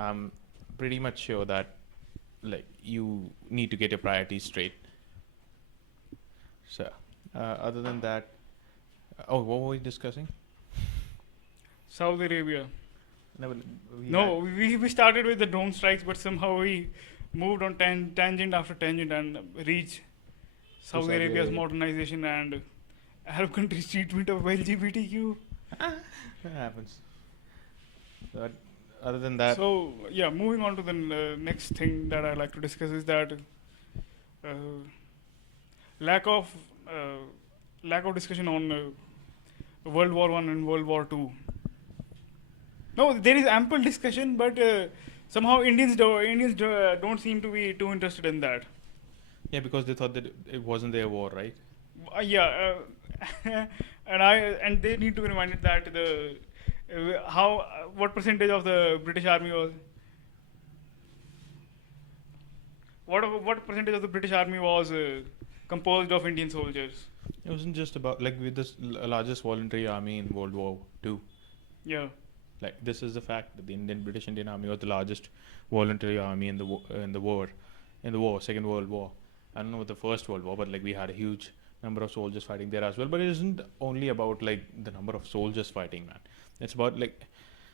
I'm pretty much sure that like you need to get your priorities straight. So, other than that, what were we discussing? Saudi Arabia. No, but No, we started with the drone strikes, but somehow we moved on tangent after tangent and reached Saudi Saudi Arabia's Arabia. modernization and Arab countries' treatment of LGBTQ. That happens. But other than that, So yeah, moving on to the next thing that I like to discuss is that uh, lack of uh, lack of discussion on World War One and World War Two. No, there is ample discussion, but somehow don't seem to be too interested in that. yeah, because they thought that it wasn't their war, right? Yeah, and they need to be reminded that the how what percentage of the British Army was what percentage of the British Army was composed of Indian soldiers. It wasn't just about like with this largest voluntary army in World War Two. Yeah, Like this is the fact that the British Indian Army was the largest voluntary army in the Second World War. I don't know about the First World War, but like we had a huge number of soldiers fighting there as well. But it isn't only about like the number of soldiers fighting, man. It's about like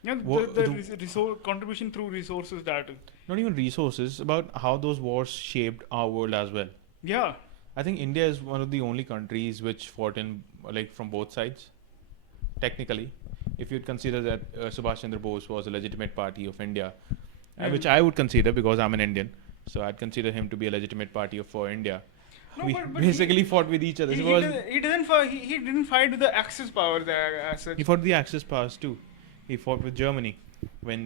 yeah, the resource contribution through resources that not even resources, about how those wars shaped our world as well. yeah. I think India is one of the only countries which fought in like from both sides. Technically, if you'd consider that Subhash Chandra Bose was a legitimate party of India, which I would consider because I'm an Indian, so I'd consider him to be a legitimate party for India. No, We but basically fought with each other. he didn't fight. He didn't fight with the Axis power there as such. He fought the Axis powers too. He fought with Germany when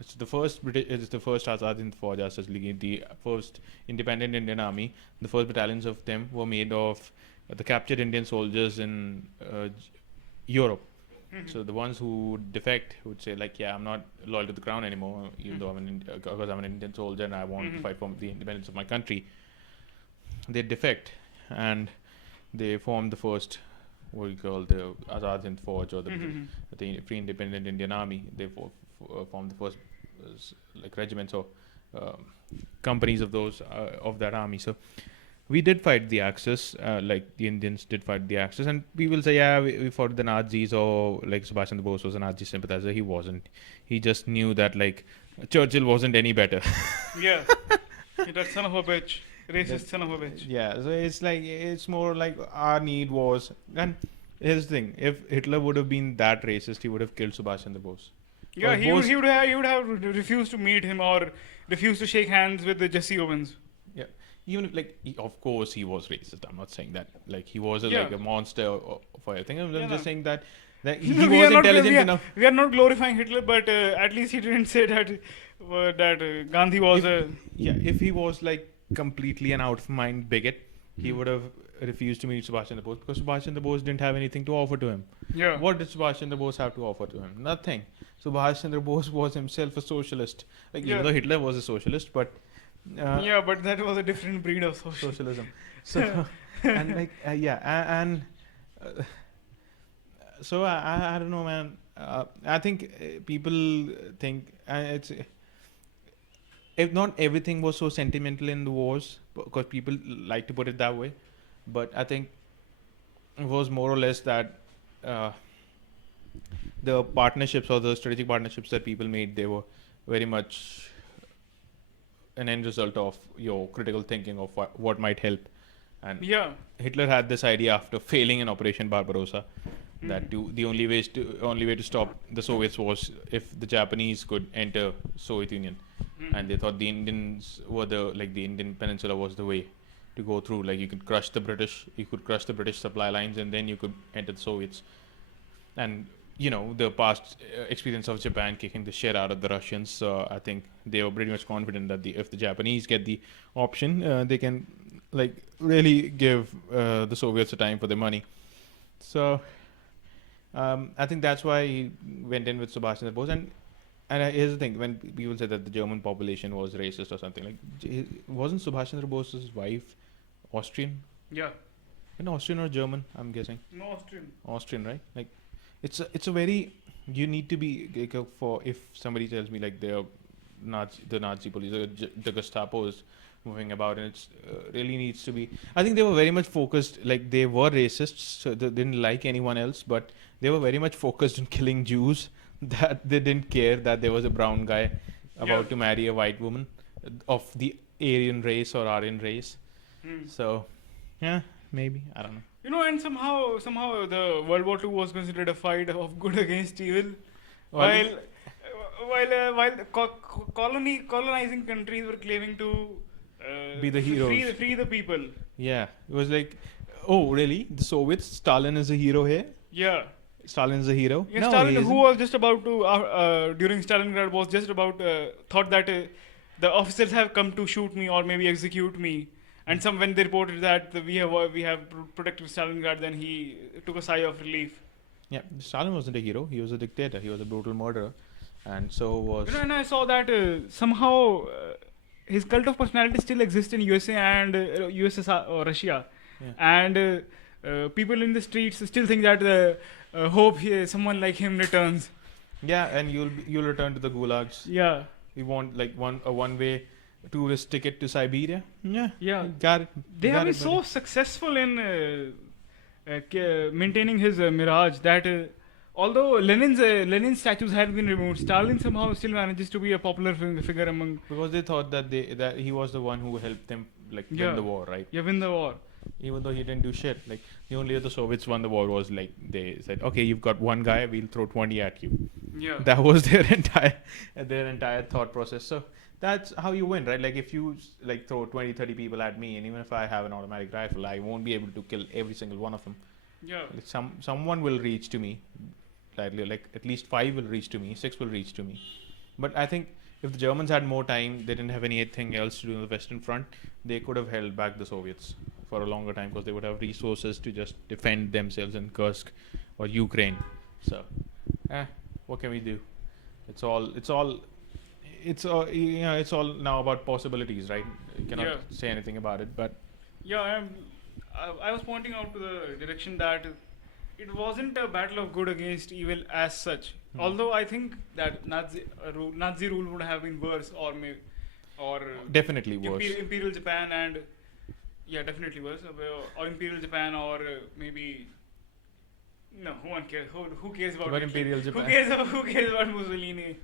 it's the first Azad Hind Fauj as such, like, the first independent Indian army. The first battalions of them were made of the captured Indian soldiers in Europe. So the ones who would defect would say like, yeah, I'm not loyal to the crown anymore, even though because I'm an Indian soldier and I want to fight for the independence of my country. They defect and they form the first, what we call the Azad Hind Fauj or the Free Independent Indian Army. They formed the first like regiments or companies of those of that army. So we did fight the Axis, like the Indians did fight the Axis, and people say, yeah, we fought the Nazis, or like Subhash Chandra Bose was a Nazi sympathizer. He wasn't. He just knew that like Churchill wasn't any better. Yeah, that son of a bitch, racist son of a bitch. Yeah, so it's more like our need was, and here's the thing: if Hitler would have been that racist, he would have killed Subhash Chandra Bose. Yeah, Because he would have refused to meet him or refused to shake hands with the Jesse Owens. yeah, even if like of course he was racist. I'm not saying that like he was Yeah. like a monster for everything. I'm Yeah, just no. saying that he We was are not- intelligent we are, enough. We are not glorifying Hitler, but at least he didn't say that Gandhi was a. Yeah, if he was like completely an out of mind bigot, he would have refused to meet Subhash Chandra Bose because Subhash Chandra Bose didn't have anything to offer to him. Yeah. What did Subhash Chandra Bose have to offer to him? Nothing. Subhash Chandra Bose was himself a socialist. Like Yeah. even though Hitler was a socialist, but Yeah, but that was a different breed of socialism. So and like and so I don't know, man. I think people think it's if not everything was so sentimental in the wars because people like to put it that way, but I think it was more or less that the partnerships or the strategic partnerships that people made, they were very much an end result of your critical thinking of what might help. And Yeah. Hitler had this idea after failing in Operation Barbarossa that the only way to stop the Soviets was if the Japanese could enter Soviet Union, and they thought the Indians were the Indian Peninsula was the way to go through. Like you could crush the British supply lines, and then you could enter the Soviets. And the past experience of Japan kicking the shit out of the Russians, I think they were pretty much confident that if the Japanese get the option, they can really give the Soviets a time for their money. So I think that's why he went in with Subhash Chandra Bose. And here's the thing: when people say that the German population was racist or something, wasn't Subhash Chandra Bose's wife Austrian? Yeah. Austrian or German? I'm guessing No Austrian. Austrian, right? It's a very, you need to be for if somebody tells me like they're the Nazi police, the Gestapo is moving about, and it's really needs to be. I think they were very much focused. Like they were racists, so they didn't like anyone else, but they were very much focused on killing Jews. That they didn't care that there was a brown guy about to marry a white woman of the Aryan race or Aryan race. So, yeah, maybe I don't know. You know, and somehow the World War II was considered a fight of good against evil, Well, while colonizing countries were claiming to Be the heroes. free the people. Yeah, it was like, oh, really? The Soviets? Stalin is a hero here? Yeah. Stalin is a hero? Yeah, No, Stalin, he who was just about to during Stalingrad, was just about thought that the officers have come to shoot me or maybe execute me. And some when they reported that we have protected Stalingrad, then he took a sigh of relief. Yeah, Stalin wasn't a hero. He was a dictator. He was a brutal murderer, and so was. You know, and I saw that somehow his cult of personality still exists in USA and USSR or Russia, Yeah. and people in the streets still think that hope someone like him returns. Yeah, and you'll return to the gulags. Yeah. You want like a one-way tourist ticket to Siberia? Yeah. Yeah. Got it. They Got have been it, so buddy. successful in maintaining his mirage that although Lenin's statues had been removed, Stalin somehow still manages to be a popular figure among. Because they thought that he was the one who helped them like Yeah. win the war, right? Yeah, win the war. Even though he didn't do shit. Like the only way the Soviets won the war was like they said, okay, you've got one guy, we'll throw 20 at you. Yeah. That was their entire thought process. So that's how you win, right? Like if you like throw 20-30 people at me, and even if I have an automatic rifle, I won't be able to kill every single one of them. Yeah. Like someone will reach to me, like at least 5 will reach to me, 6 will reach to me. But I think if the Germans had more time, they didn't have anything else to do on the Western Front, they could have held back the Soviets for a longer time because they would have resources to just defend themselves in Kursk or Ukraine. So, what can we do? It's all now about possibilities, right? You cannot say anything about it, but Yeah, I was pointing out to the direction that it wasn't a battle of good against evil as such. Although I think that Nazi rule would have been worse, or definitely worse. Imperial Japan and definitely worse, or Imperial Japan, or maybe no, who cares about About Hitler? Imperial Japan. Who cares about Mussolini?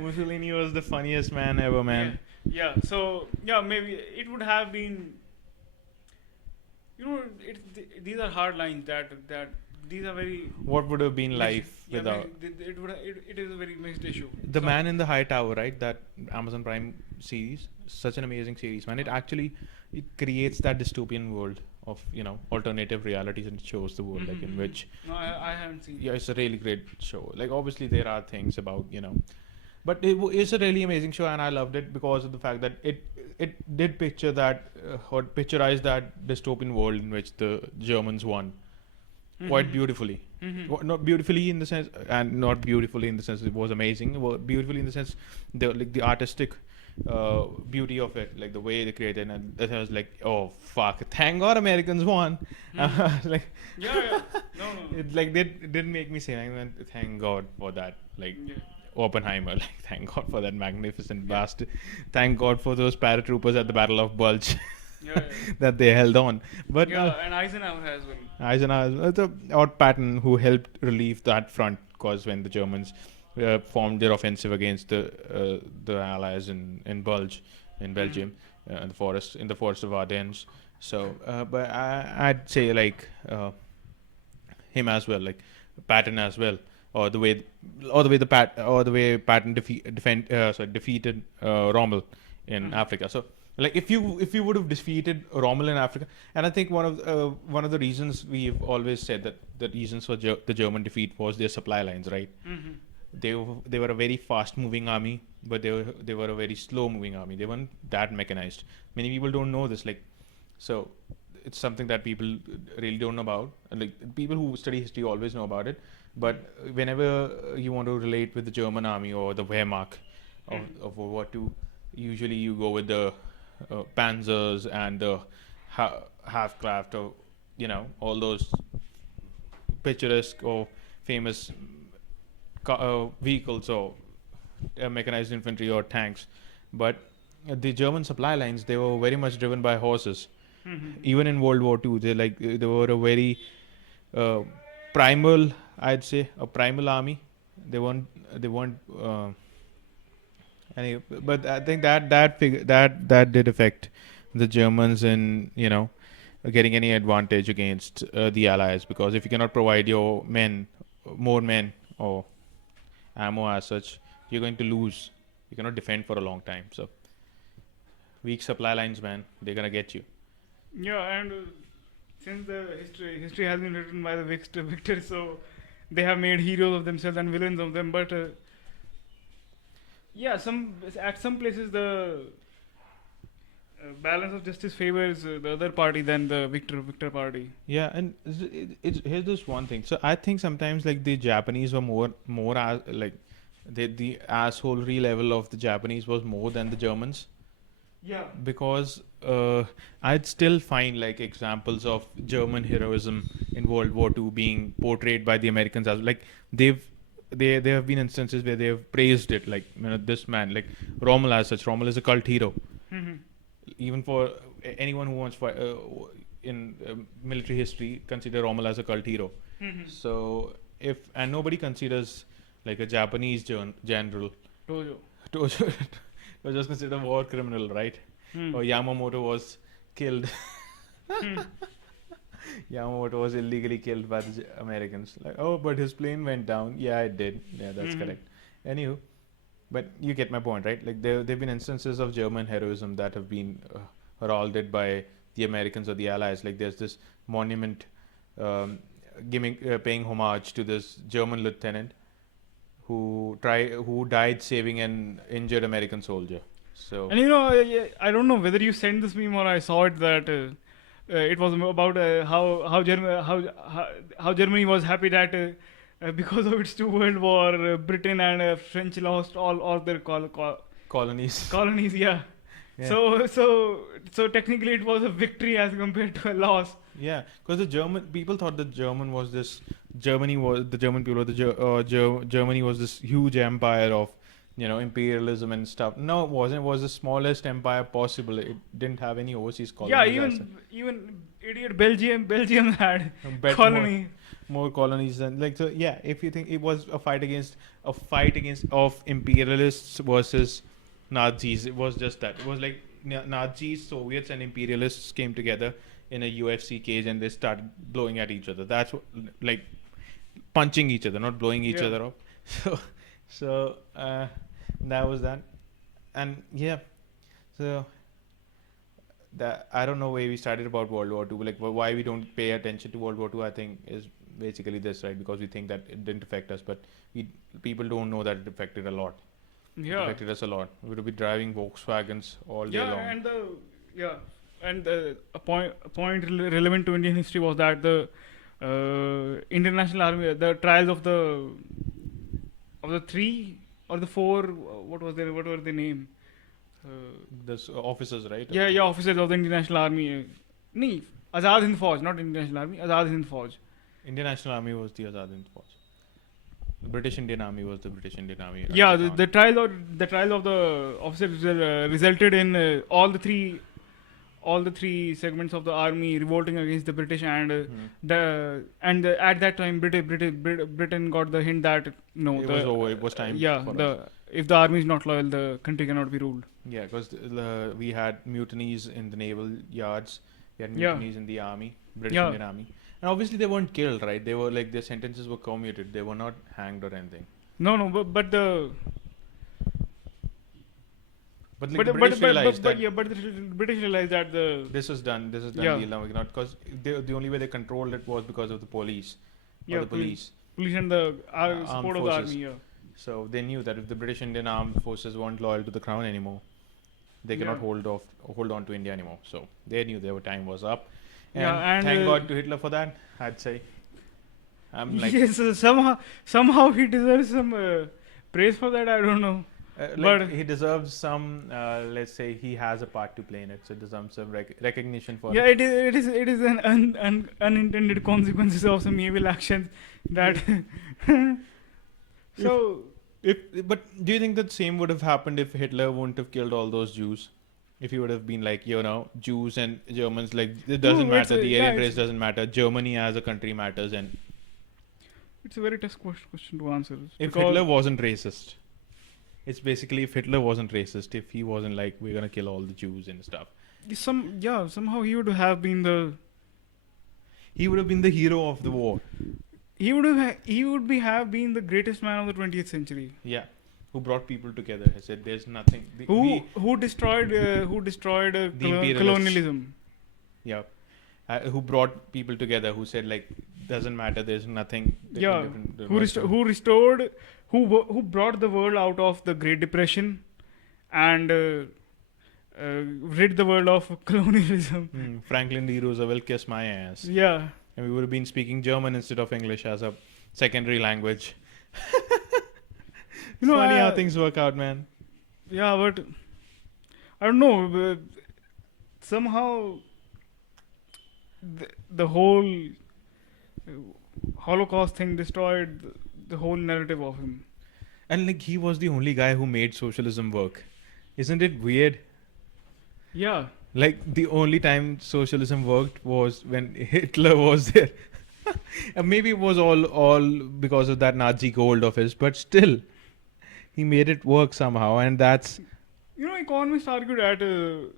Mussolini was the funniest man ever, man. Yeah. So maybe it would have been. You know, these are hard lines. That these are very. What would have been life Yeah, without it is a very mixed issue. The Man in the High Tower, right? That Amazon Prime series, such an amazing series, man. It creates that dystopian world of alternative realities and shows the world like in which. No, I haven't seen. Yeah, it's a really great show. Like obviously there are things about but it's a really amazing show, and I loved it because of the fact that it did picture that or picturize that dystopian world in which the Germans won quite beautifully. Not beautifully in the sense, and not beautifully in the sense it was amazing. Beautifully in the sense the artistic beauty of it, like the way they created, and that was like, oh fuck, thank God Americans won. Like No. it like they didn't make me say, I went, thank God for that, like. Oppenheimer, like thank God for that magnificent bastard. Thank God for those paratroopers at the Battle of Bulge that they held on. But and Eisenhower as well. Eisenhower, the odd Patton who helped relieve that front, because when the Germans formed their offensive against the Allies in Bulge, in Belgium, in the forest of Ardennes. So, but I'd say like him as well, like Patton as well. Or the way Patton defeated Rommel in Africa. So, like if you would have defeated Rommel in Africa, and I think one of the reasons we've always said that the reasons for the German defeat was their supply lines, right? They were a very fast moving army, but they were a very slow moving army. They weren't that mechanized. Many people don't know this, so it's something that people really don't know about. Like people who study history always know about it. But whenever you want to relate with the German army or the Wehrmacht of World War II, usually you go with the Panzers and the Halfkraft, or all those picturesque or famous vehicles or mechanized infantry or tanks, but the German supply lines, they were very much driven by horses. Even in World War II, they were a very uh, primal, I'd say, a primal army. They weren't any, but I think that did affect the Germans in, getting any advantage against the Allies, because if you cannot provide your men more men or ammo as such, you're going to lose. You cannot defend for a long time. So weak supply lines, man, they're gonna get you. Yeah, and since the history has been written by the victors, so they have made heroes of themselves and villains of them. But yeah, at some places the balance of justice favors the other party than the victor party. Yeah, and here's this one thing. So I think sometimes like the Japanese were more as like the assholery level of the Japanese was more than the Germans, Yeah. because I'd still find like examples of German heroism in World War II being portrayed by the Americans as like there have been instances where they have praised it, like this man, like Rommel as such. Rommel is a cult hero, even for anyone who wants in military history, consider Rommel as a cult hero. So and nobody considers like a Japanese general Tojo. Tojo was just considered a war criminal, right? Or Yamamoto was killed. Yamamoto was illegally killed by the Americans. Like, oh, but his plane went down. Yeah, it did. Yeah, that's correct. Anywho, but you get my point, right? Like there've been instances of German heroism that have been heralded by the Americans or the Allies. Like there's this monument paying homage to this German lieutenant who died saving an injured American soldier. So And I don't know whether you sent this meme or I saw it, that it was about how Germany was happy that because of its two world war, Britain and French lost all their colonies. colonies. Yeah. Yeah. So technically it was a victory as compared to a loss. Yeah, because the German people thought that Germany was this huge empire of imperialism and stuff. No, it wasn't. It was the smallest empire possible. It didn't have any overseas colonies. Yeah, even idiot Belgium had Bet colony. more colonies than like so. Yeah, if you think it was a fight against of imperialists versus Nazis, it was just that. It was like Nazis, Soviets, and imperialists came together in a UFC cage and they started blowing at each other. That's what, like punching each other, not blowing each other up. So that was that, and yeah, so that I don't know where we started about World War II. Like why we don't pay attention to World War II, I think is basically this, right? Because we think that it didn't affect us, but people don't know that it affected a lot. Yeah. It affected us a lot. We would be driving Volkswagens all day long. And a point relevant to Indian history was that the international army, the trials of the three or the four, what were the name? This officers, right? Yeah, officers of the international army. No, Azad Hind Fauj, not international army. Azad Hind Fauj. Indian National Army was the Azad Hind Fauj. The British Indian Army was the British Indian Army. Yeah, the trial of the officers resulted in all the three segments of the army revolting against the British, and at that time Britain got the hint that it was over. It was time. Yeah, if the army is not loyal, the country cannot be ruled. Yeah, because we had mutinies in the naval yards. We had mutinies in the army, British Indian Army, and obviously they weren't killed, right? They were like their sentences were commuted. They were not hanged or anything. No, but the the British realized that this was done. We'll not, because the only way they controlled it was because of the police. Yeah, the police and the support of the army. Yeah. So they knew that if the British Indian armed forces weren't loyal to the crown anymore, they cannot hold on to India anymore. So they knew their time was up. And thank God to Hitler for that, I'd say. Yes, somehow he deserves some praise for that. I don't know. But he deserves some. Let's say he has a part to play in it, so he deserves some recognition for. Yeah, it is an unintended consequences of some evil actions that. So But do you think that same would have happened if Hitler wouldn't have killed all those Jews? If he would have been like, Jews and Germans, like, it doesn't No, matter. The Aryan race doesn't matter. Germany as a country matters. And it's a very tough question to answer. if because Hitler wasn't racist, it's basically if Hitler wasn't racist, if he wasn't like, we're gonna kill all the Jews and stuff, somehow he would have been he would have been the hero of the war. he would have been the greatest man of the 20th century. Yeah. Who brought people together. He said, "There's nothing." Who destroyed imperialists. colonialism? Yeah. Who brought people together? Who said like, doesn't matter. There's nothing. Yeah. different- Who brought the world out of the Great Depression and rid the world of colonialism. Franklin D. Roosevelt, kiss my ass. Yeah. And we would have been speaking German instead of English as a secondary language. Funny how things work out, man. Yeah, but I don't know. But somehow the whole Holocaust thing destroyed the whole narrative of him. And like he was the only guy who made socialism work. Isn't it weird? Yeah. Like the only time socialism worked was when Hitler was there. And maybe it was all because of that Nazi gold of his, but still, he made it work somehow, and that's. Economists argue that the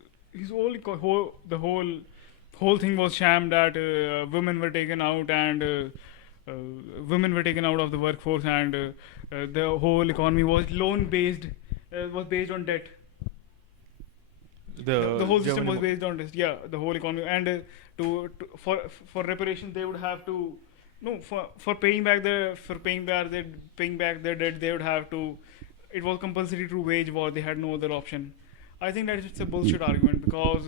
whole thing was sham. That women were taken out and women were taken out of the workforce, and the whole economy was loan based, was based on debt. The whole system was based on this. Yeah, the whole economy, and for reparation they would have to for paying back their debt they would have to. It was compulsory through wage war. They had no other option. I think that it's a bullshit argument because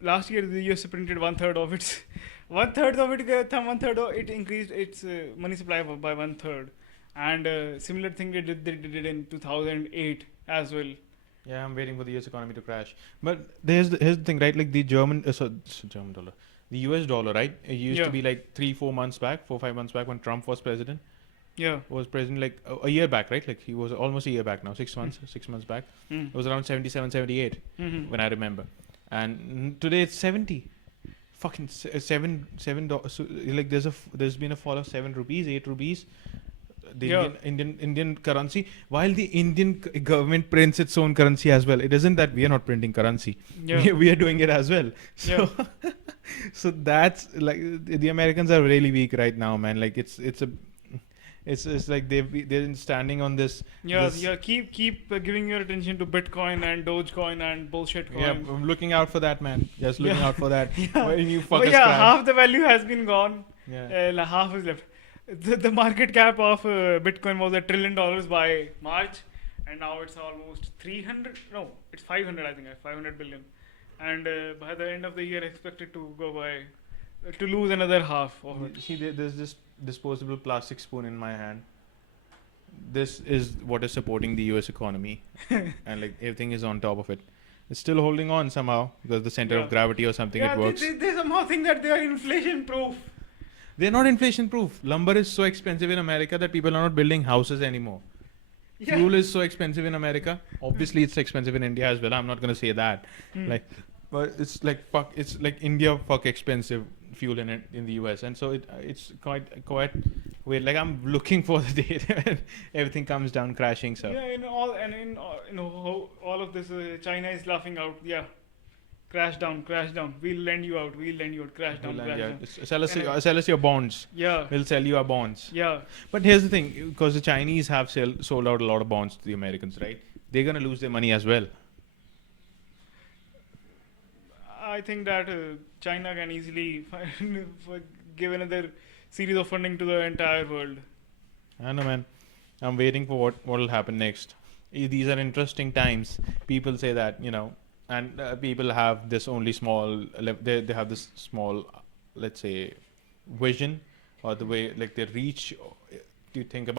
last year the US printed one third of it. It increased its money supply by 1/3, and similar thing they did in 2008 as well. Yeah, I'm waiting for the US economy to crash. But here's the thing, right? Like the German dollar, the US dollar, right? It used to be like 4 months back, 5 months back when Trump was president. Yeah. Was president like a year back, right? Like he was almost a year back now, 6 months, 6 months back. It was around 77, 78 when I remember. And today it's 70. Fucking $7. So, like there's been a fall of 7 rupees, 8 rupees. The Indian currency, while the Indian government prints its own currency as well. It isn't that we are not printing currency. Yeah. We are doing it as well. So, so that's like the Americans are really weak right now, man. Like it's like they're standing on this. Keep giving your attention to Bitcoin and Dogecoin and bullshit coins. Yeah, I'm looking out for that, man. Just looking out for that. When you but half the value has been gone. Yeah. Half is left. The market cap of Bitcoin was $1 trillion by March, and now it's almost 300. No, it's 500. I think 500 billion. And by the end of the year, expected to to lose another half of it. See, there's this disposable plastic spoon in my hand. This is what is supporting the US economy, and like everything is on top of it. It's still holding on somehow because the center of gravity or something. It works. They somehow think that they are inflation proof. They're not inflation proof. Lumber is so expensive in America that people are not building houses anymore. Yeah. Fuel is so expensive in America. Obviously, it's expensive in India as well. I'm not gonna say that. But it's like fuck. It's like India expensive fuel in the US, and so it's quite weird. Like I'm looking for the day when everything comes down crashing. So all of this, China is laughing out. Yeah. Crash down. We'll lend you out. Crash down. Sell us your bonds. Yeah. We'll sell you our bonds. Yeah. But here's the thing, because the Chinese have sold out a lot of bonds to the Americans, right? They're gonna lose their money as well. I think that China can easily give another series of funding to the entire world. I know, man. I'm waiting for what will happen next. These are interesting times. People say that, and people have this only small. They have this small, let's say, vision, or the way like they reach. Do you think about